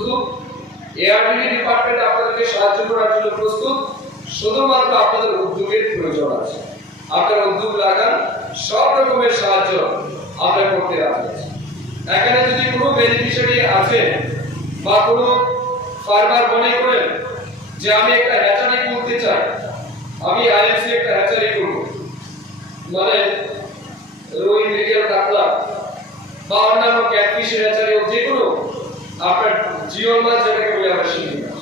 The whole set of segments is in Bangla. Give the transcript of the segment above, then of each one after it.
প্রস্তুত। এআরডি ডিপার্টমেন্ট আপনাদেরকে সাহায্য করার জন্য প্রস্তুত। শুধুমাত্র আপনাদের উদ্যোগের প্রয়োজন আছে। আপনার উদ্যোগ লাগান, সব রকমের সাহায্য আমরা করতে রাজি এখানে যদি কোনো বেনিফিশিয়ারি আছে বা কোনো ফার্মার মনে করেন যে আমি একটা হ্যাচারি করতে চাই, আমি আইএনসি একটা হ্যাচারি করব মানে রুই মিডিয়াম কাতলা বা অন্যান্য ক্যাটফিশের হ্যাচারি হোক যেগুলো আপনার জিওল মাছ যেটাকে বলে আমরা শিখি মাছ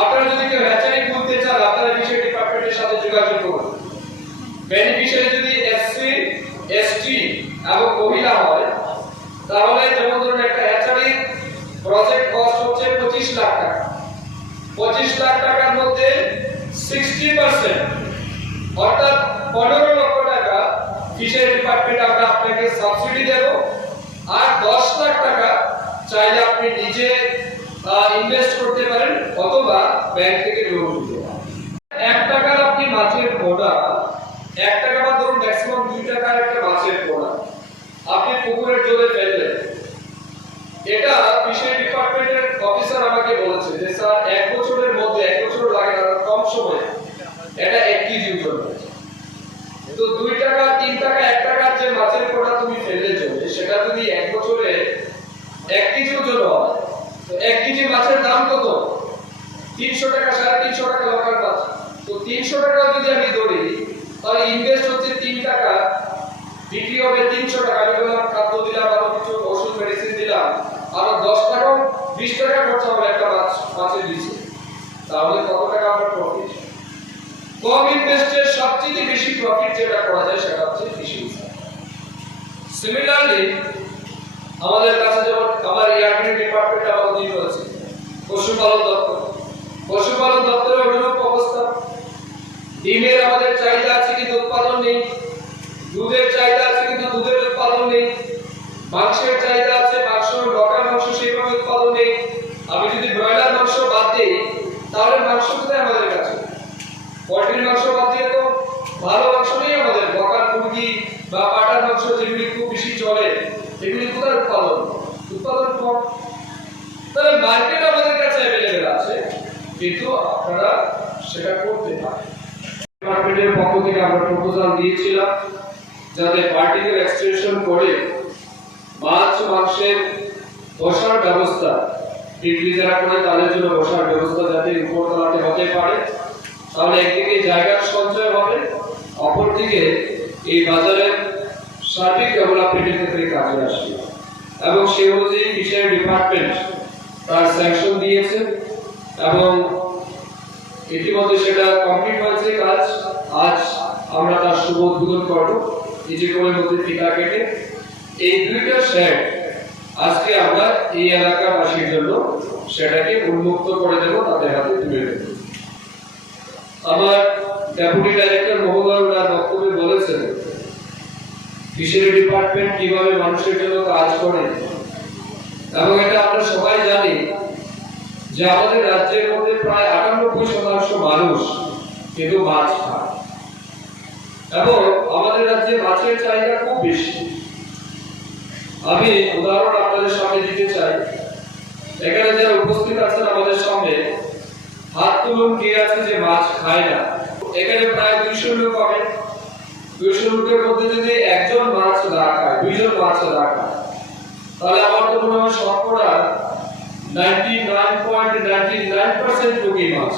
আপনারা যদি কেউ হ্যাচারি খুলতে চান, আপনারা ফিশারি ডিপার্টমেন্টের সাথে যোগাযোগ করুন। বেনিফিশিয়ারি যদি এসসি এসটি এবং মহিলা হয়, তাহলে যেমন ধরুন একটা হ্যাচারি প্রজেক্ট কস্ট হচ্ছে পঁচিশ লাখ টাকা। পঁচিশ লাখ টাকার মধ্যে সিক্সটি পার্সেন্ট অর্থাৎ পনেরো লক্ষ টাকা ফিশারি ডিপার্টমেন্ট আমরা আপনাকে সাবসিডি দেব আর দশ লাখ টাকা চাইলে আপনি নিজে ইনভেস্ট করতে পারেন অথবা ব্যাংক থেকে লোন নিতে পারেন এক টাকার আপনি মাছের পোনা এক টাকা বা ধরুন ম্যাক্সিমাম দুই টাকার একটা মাছের পোনা পুকুরের জলে ফেললেন এটা ফিশারি ডিপার্টমেন্টের অফিসার আমাকে বলেছে যে, স্যার, এক বছরের মধ্যে, এক বছর লাগে না কম সময়ে এটা এক কেজি ওজন তো দুই টাকা, তিন টাকা, এক টাকার যে মাছের পোনা তুমি ফেললে জলে সেটা যদি এক বছরে এক কেজি ওজন হয়, তো এক কেজি মাছের দাম কত? তিনশো টাকা, সাড়ে তিনশো টাকা লোকাল মাছ। তো তিনশো টাকা যদি আমি ধরি, তাহলে ইনভেস্ট হচ্ছে তিন টাকা, বিক্রি হবে তিনশো টাকা। আমি বললাম বিশ টাকা খরচা একটা মাছ, মাছের তাহলে কত টাকা প্রফিট কম ইনভেস্টে সবচেয়ে বেশি প্রফিট যেটা করা যায়, সেটা হচ্ছে সিমিলারলি আমাদের কাছে যেমন আমার এয়ারগ্রিন ডিপার্টমেন্ট অধীন রয়েছে পশুপালন দপ্তর। পশুপালন দপ্তরের অনুরূপ অবস্থা। ডিমের আমাদের চাহিদা আছে কিন্তু উৎপাদন নেই, দুধের চাহিদা আছে কিন্তু দুধের উৎপাদন নেই, মাংসের চাহিদা আমি যদি ব্রয়লার মাংস বাদ দিই, তাহলে মাংস কোথায় আমাদের কাছে? পোলট্রির মাংস বাদ দিয়ে তো ভালো মাংস নেই আমাদের। বকার মুরগি বা পাটার মাংস যেগুলি খুব বেশি চলে, এগুলি কোথায় উৎপাদন? উৎপাদন কম। তাহলে মার্কেট আমাদের কাছে অ্যাভেলেবেল আছে, কিন্তু আপনারা সেটা করতে পারেন। ডিপার্টমেন্টের পক্ষ থেকে আমরা প্রপোজাল দিয়েছিলাম, যাতে পার্টিকুলার এক্সটেনশন করে মাছ, মাংসের বসার ব্যবস্থা বিক্রি যারা করে তাদের জন্য বসার ব্যবস্থা যাতে উপরতলাতে হতে পারে। তাহলে একদিকে জায়গার সঞ্চয় হবে, অপরদিকে এই বাজারের সার্বিক ডেভেলপমেন্টের ক্ষেত্রে কাজে আসবে। এবং সেই অনুযায়ী ফিশারি ডিপার্টমেন্ট তার স্যাংশন দিয়েছে এবং ইতিমধ্যে সেটা কমপ্লিট হয়েছে কাজ। আজ আমরা তার শুভ উদ্বোধন করব। নিজে করে মধ্যে ফিতা কেটে। এই দুইটা শেড আজকে আমরা এই এলাকাবাসীর জন্য সেটাকে উন্মুক্ত করে দেব, তাদের হাতে তুলে দেব। আমার ডেপুটি ডাইরেক্টর মহোদয় বক্তব্যে বলেছেন ফিশারি ডিপার্টমেন্ট কীভাবে মানুষের জন্য কাজ করে, এবং এটা আমরা সবাই জানি যে আমাদের রাজ্যের মধ্যে প্রায় আটানব্বই শতাংশ মানুষ কিন্তু মাছ খায়। এবং আমাদের রাজ্যে মাছের চাহিদা খুব বেশি। আমি উদাহরণ আপনাদের সামনে দিতে চাই। এখানে যারা উপস্থিত আছেন আমাদের সামনে, হাত তুলুন কে আছে যে মাছ খায় না। এখানে প্রায় দুইশো লোক হবে। দুইশো লোকের মধ্যে যদি একজন মাছ না খায়, দুইজন মাছ না খায়, তাহলে আমার তো মনে হয় শতকরা ninety nine point ninety nine percent লোকই মাছ।